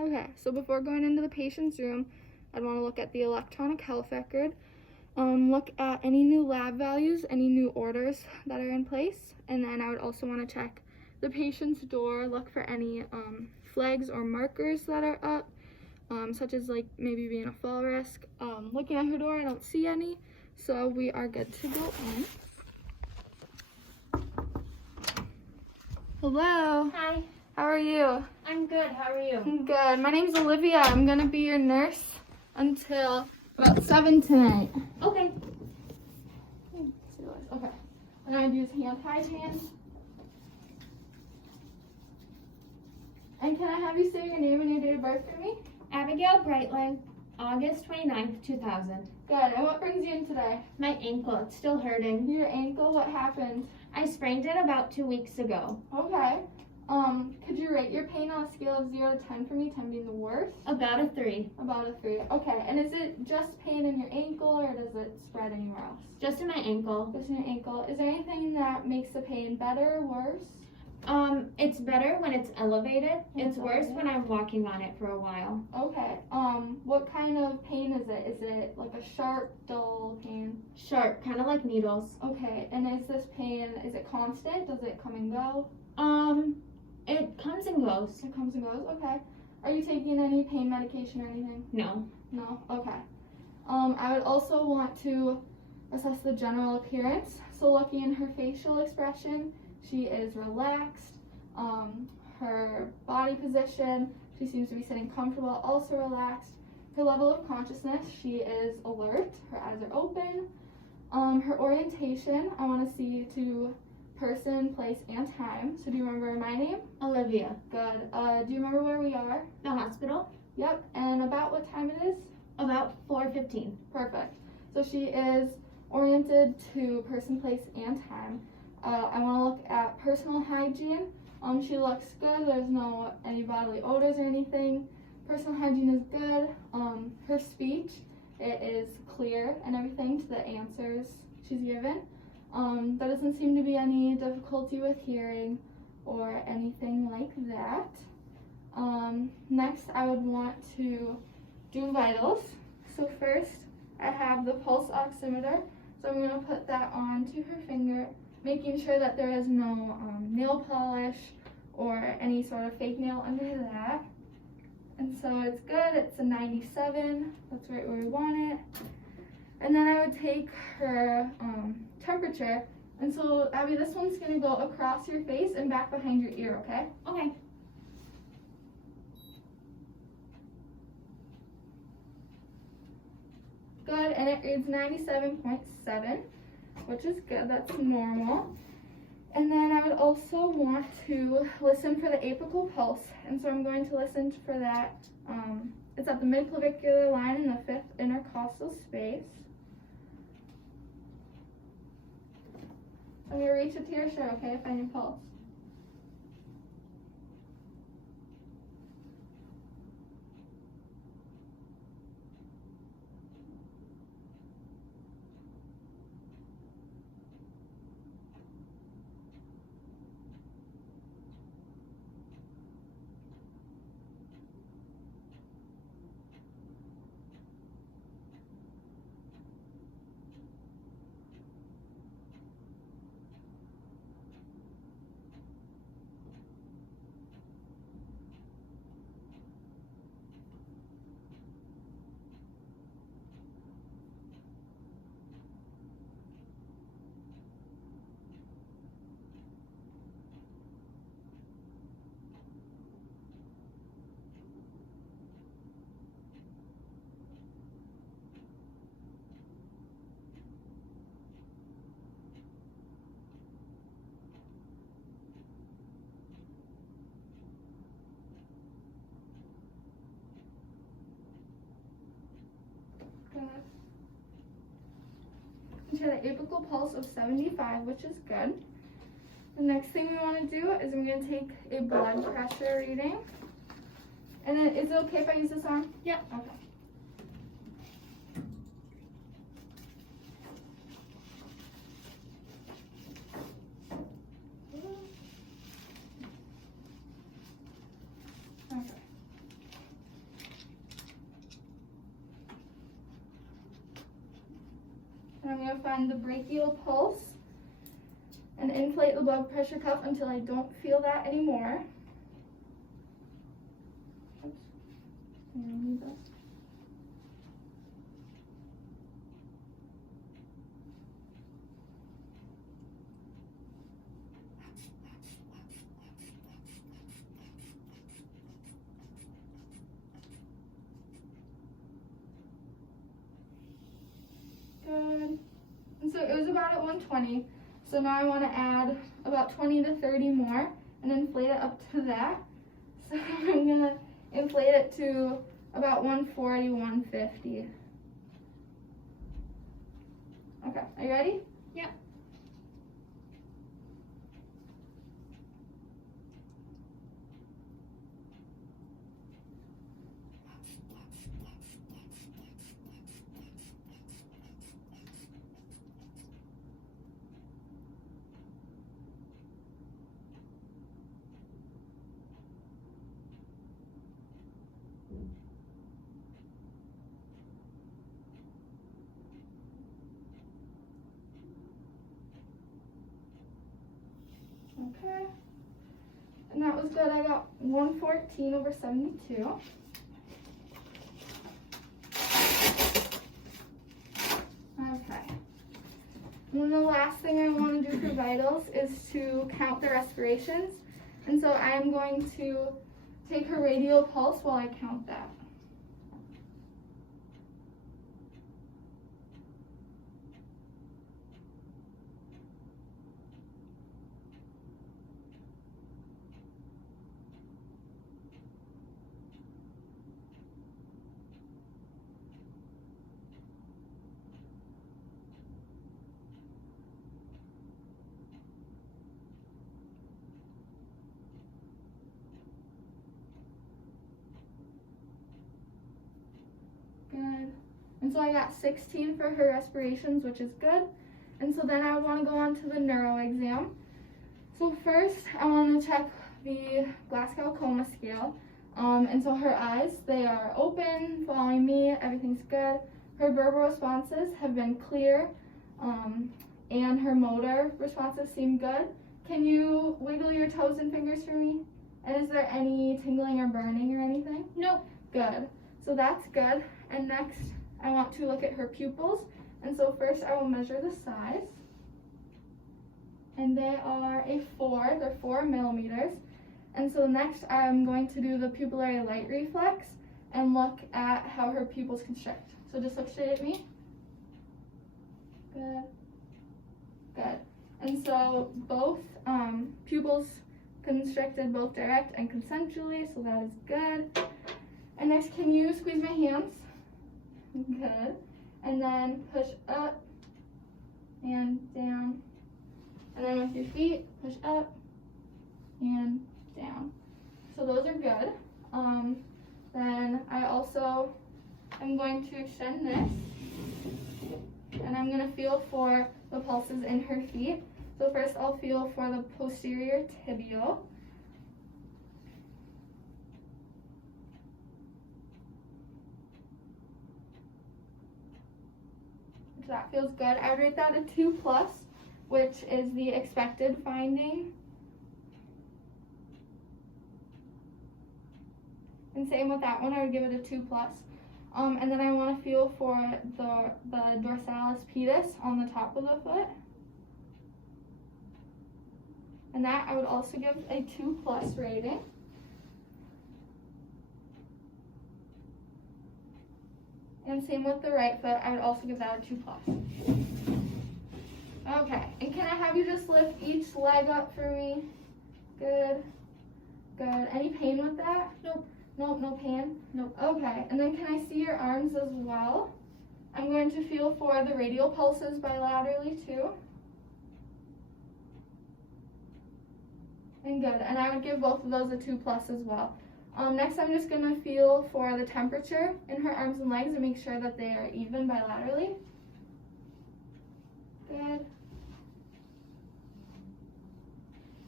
Okay, so before going into the patient's room, I'd want to look at the electronic health record, look at any new lab values, any new orders that are in place, and then I would also want to check the patient's door, look for any flags or markers that are up, such as like maybe being a fall risk. Looking at her door, I don't see any, so we are good to go in. Hello. Hi. How are you? I'm good. How are you? I'm good. My name's Olivia. I'm gonna be your nurse until about 7 tonight. Okay. Okay. I'm gonna do hand hygiene. And can I have you say your name and your date of birth for me? Abigail Brightling, August 29th, 2000. Good. And what brings you in today? My ankle, it's still hurting. Your ankle, what happened? I sprained it about 2 weeks ago. Okay. Could you rate your pain on a scale of 0 to 10 for me, 10 being the worst? About a 3. About a 3. Okay. And is it just pain in your ankle or does it spread anywhere else? Just in my ankle. Just in your ankle. Is there anything that makes the pain better or worse? It's better when it's elevated. When it's it's worse elevated? when I'm walking on it for a while. Okay. What kind of pain is it? Is it like a sharp, dull pain? Sharp, kind of like needles. Okay. And is this pain, is it constant? Does it come and go? It comes and goes. It comes and goes? Okay. Are you taking any pain medication or anything? No. No? Okay. I would also want to assess the general appearance. So looking in her facial expression, she is relaxed. Her body position, she seems to be sitting comfortable, also relaxed. Her level of consciousness, she is alert. Her eyes are open. Her orientation, I want to see to person, place, and time. So do you remember my name? Olivia. Good. Do you remember where we are? The hospital? Yep. And about what time it is? About 4:15. Perfect. So she is oriented to person, place, and time. I want to look at personal hygiene. She looks good. There's no any bodily odors or anything. Personal hygiene is good. Her speech, it is clear and everything to the answers she's given. There doesn't seem to be any difficulty with hearing or anything like that. Next, I would want to do vitals. So first, I have the pulse oximeter. So I'm going to put that onto her finger, making sure that there is no nail polish or any sort of fake nail under that. And so it's good. It's a 97. That's right where we want it. And then I would take her temperature. And so, Abby, this one's going to go across your face and back behind your ear, okay? Okay. Good, and it reads 97.7, which is good. That's normal. And then I would also want to listen for the apical pulse. And so I'm going to listen for that. It's at the midclavicular line in the 5th intercostal space. I'm going to reach it to your shirt, okay? Find your pulse. To the apical pulse of 75, which is good. The next thing we want to do is I'm going to take a blood pressure reading. And then, is it okay if I use this arm? Yeah. Okay. Okay. And I'm going to find the brachial pulse and inflate the blood pressure cuff until I don't feel that anymore. Oops. I need this. Good. And so it was about at 120. So now I want to add about 20 to 30 more and inflate it up to that. So I'm going to inflate it to about 140, 150. Okay, are you ready? Yep. Okay. And that was good. I got 114 over 72. Okay. And then the last thing I want to do for vitals is to count the respirations. And so I'm going to take her radial pulse while I count that. Good. And so I got 16 for her respirations, which is good. And so then I want to go on to the neuro exam. So first, I want to check the Glasgow Coma Scale. And so her eyes, they are open, following me, everything's good. Her verbal responses have been clear, and her motor responses seem good. Can you wiggle your toes and fingers for me? And is there any tingling or burning or anything? Nope. Good. So that's good. And next, I want to look at her pupils. And so first, I will measure the size. And they are a 4. They're 4 millimeters. And so next, I'm going to do the pupillary light reflex and look at how her pupils constrict. So just look straight at me. Good. Good. And so both pupils constricted, both direct and consensually, so that is good. And next, can you squeeze my hands? Good. And then push up and down. And then with your feet, push up and down. So those are good. Then I also am going to extend this. And I'm going to feel for the pulses in her feet. So first I'll feel for the posterior tibial. So that feels good. I would rate that a 2+, which is the expected finding. And same with that one, I would give it a 2+. And then I want to feel for the dorsalis pedis on the top of the foot. And that I would also give a 2+ rating. And same with the right foot, I would also give that a 2+. Okay, and can I have you just lift each leg up for me? Good. Good. Any pain with that? Nope. Nope, no pain? Nope. Okay, and then can I see your arms as well? I'm going to feel for the radial pulses bilaterally too. And good, and I would give both of those a 2+ as well. Next, I'm just going to feel for the temperature in her arms and legs and make sure that they are even bilaterally. Good.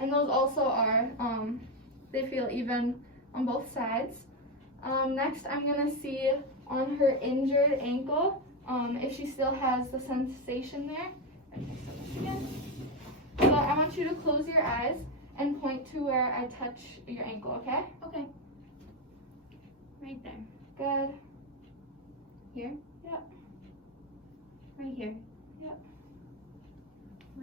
And those also are, they feel even on both sides. Next, I'm going to see on her injured ankle if she still has the sensation there. So I want you to close your eyes and point to where I touch your ankle, okay? Okay. Right there. Good. Here? Yep. Right here? Yep.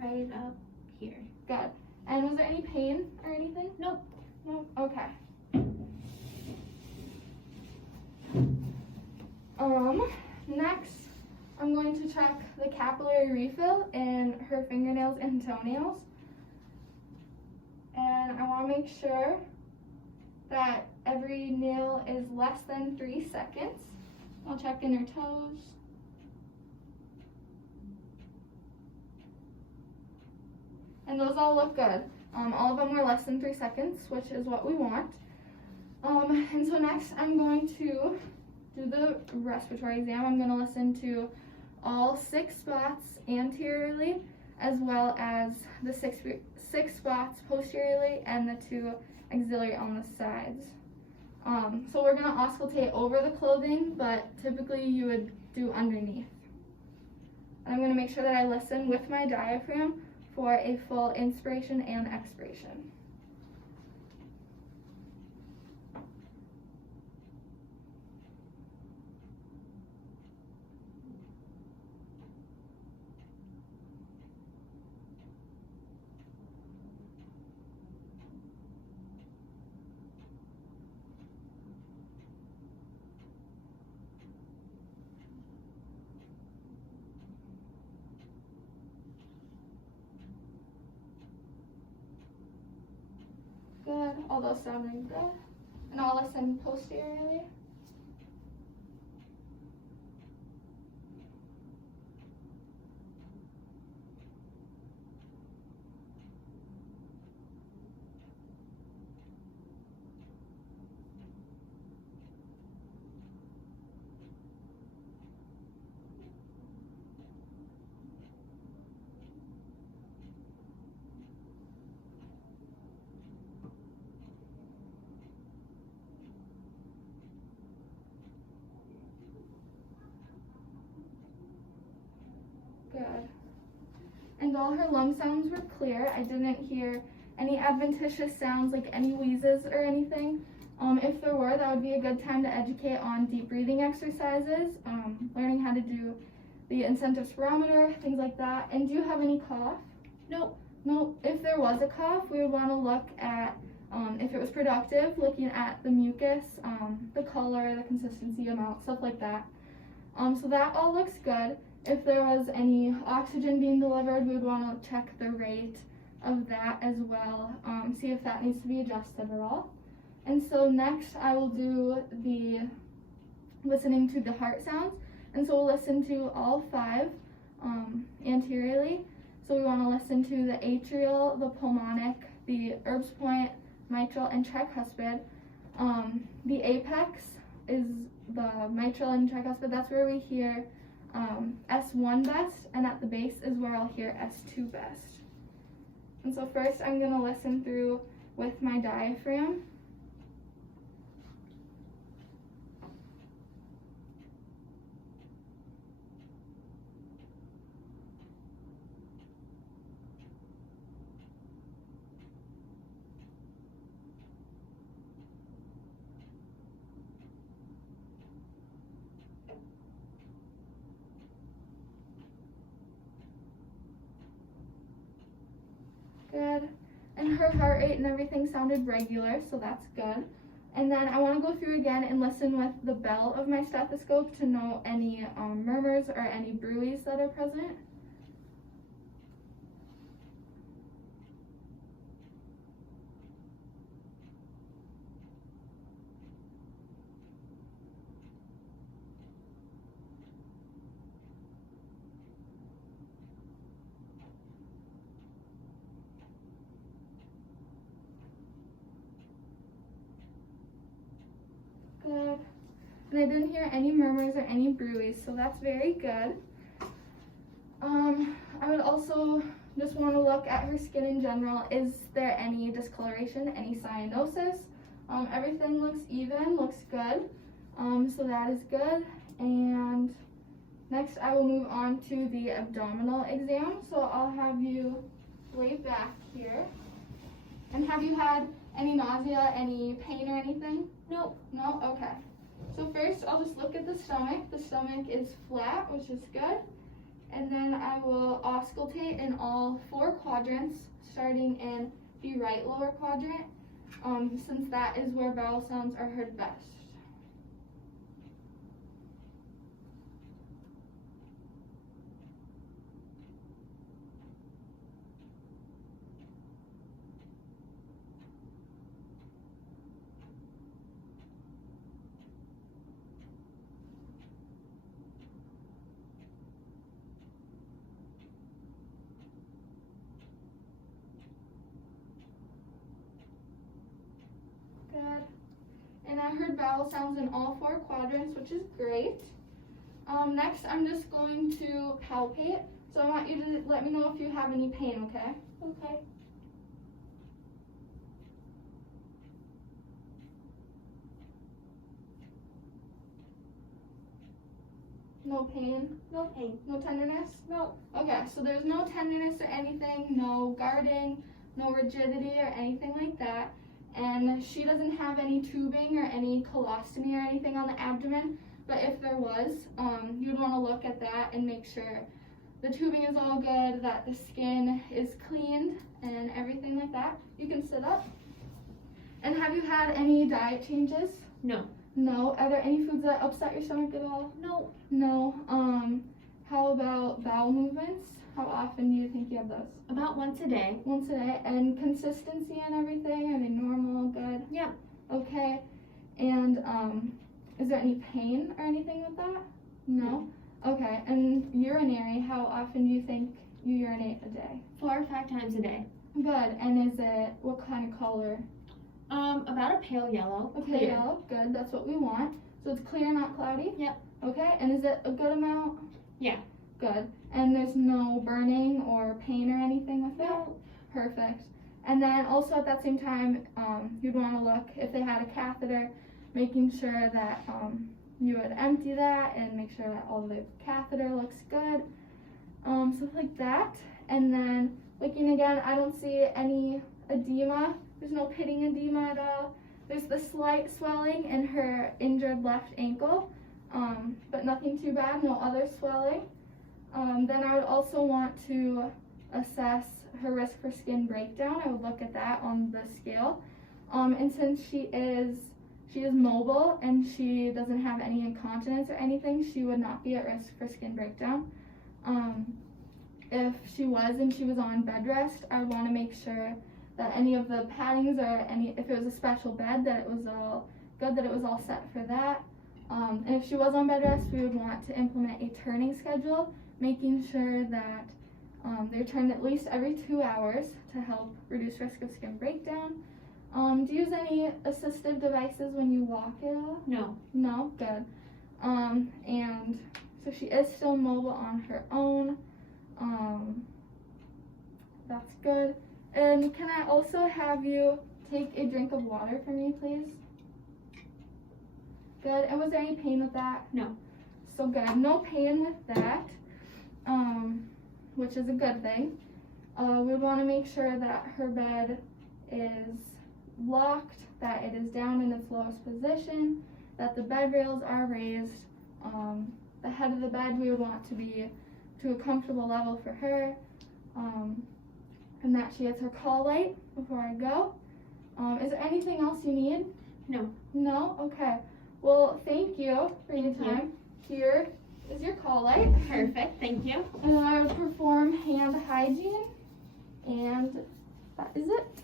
Right up here? Good. And was there any pain or anything? Nope. Nope. Okay. Next, I'm going to check the capillary refill in her fingernails and toenails. And I want to make sure that every nail is less than 3 seconds. I'll check in her toes. And those all look good. All of them were less than 3 seconds, which is what we want. And so next I'm going to do the respiratory exam. I'm going to listen to all 6 spots anteriorly, as well as the six spots posteriorly and the 2 axillary on the sides. So we're going to auscultate over the clothing, but typically you would do underneath. And I'm going to make sure that I listen with my diaphragm for a full inspiration and expiration. Good, all those sounding good. And I'll listen posteriorly. Good. And all her lung sounds were clear. I didn't hear any adventitious sounds like any wheezes or anything. If there were, that would be a good time to educate on deep breathing exercises, learning how to do the incentive spirometer, things like that. And do you have any cough? Nope. No. If there was a cough, we would want to look at if it was productive, looking at the mucus, the color, the consistency, amount, stuff like that. So that all looks good. If there was any oxygen being delivered, we would want to check the rate of that as well, see if that needs to be adjusted at all. And so next I will do the listening to the heart sounds. And so we'll listen to all 5 anteriorly. So we want to listen to the atrial, the pulmonic, the Erb's point, mitral, and tricuspid. The apex is the mitral and tricuspid. That's where we hear S1 best, and at the base is where I'll hear S2 best. And so first I'm going to listen through with my diaphragm. Good. And her heart rate and everything sounded regular, so that's good. And then I want to go through again and listen with the bell of my stethoscope to know any murmurs or any bruits that are present. Good. And I didn't hear any murmurs or any bruits, so that's very good. I would also just want to look at her skin in general. Is there any discoloration, any cyanosis? Everything looks even, looks good. So that is good. And Next, I will move on to the abdominal exam. So I'll have you lay back here. And have you had any nausea, any pain or anything? Nope. No? Okay. So first, I'll just look at the stomach. The stomach is flat, which is good. And then I will auscultate in all 4 quadrants, starting in the right lower quadrant, since that is where vowel sounds are heard best. Good. And I heard vowel sounds in all 4 quadrants, which is great. Next, I'm just going to palpate. So I want you to let me know if you have any pain, okay? Okay. No pain, No pain. no tenderness? No. Okay, so there's no tenderness or anything, no guarding, no rigidity or anything like that. And she doesn't have any tubing or any colostomy or anything on the abdomen. But if there was, you'd want to look at that and make sure the tubing is all good, that the skin is cleaned and everything like that. You can sit up. And have you had any diet changes? No. No. Are there any foods that upset your stomach at all? No. No. How about bowel movements? How often do you think you have those? About once a day. Once a day. And consistency and everything? Are they normal? Good? Yeah. Okay. And is there any pain or anything with that? No? Okay. And urinary, how often do you think you urinate a day? 4 or 5 times a day. Good. And is it, what kind of color? About a pale yellow. Okay, Clear. yellow. Good. That's what we want. So it's clear, not cloudy? Yep. Okay. And is it a good amount? Yeah. Good. And there's no burning or pain or anything with it? No. Perfect. And then also at that same time, you'd want to look if they had a catheter, making sure that you would empty that and make sure that all the catheter looks good. Stuff like that. And then looking again, I don't see any edema. There's no pitting edema at all. There's the slight swelling in her injured left ankle, but nothing too bad, no other swelling. Then I would also want to assess her risk for skin breakdown. I would look at that on the scale. And since she is mobile and she doesn't have any incontinence or anything, she would not be at risk for skin breakdown. If she was and she was on bed rest, I would want to make sure that any of the paddings or if it was a special bed, that it was all good, that it was all set for that. And if she was on bed rest, we would want to implement a turning schedule, making sure that they're turned at least every 2 hours to help reduce risk of skin breakdown. Do you use any assistive devices when you walk at all? No. No? Good. And so she is still mobile on her own. That's good. And can I also have you take a drink of water for me, please? Good. And was there any pain with that? No. So good. No pain with that, which is a good thing. We would want to make sure that her bed is locked, that it is down in its lowest position, that the bed rails are raised. The head of the bed we would want to be to a comfortable level for her, and that she has her call light before I go. Is there anything else you need? No. No? Okay. Well, thank you for your Thank you. time. Here is your call light. Perfect. Thank you. And then I will perform hand hygiene. And that is it.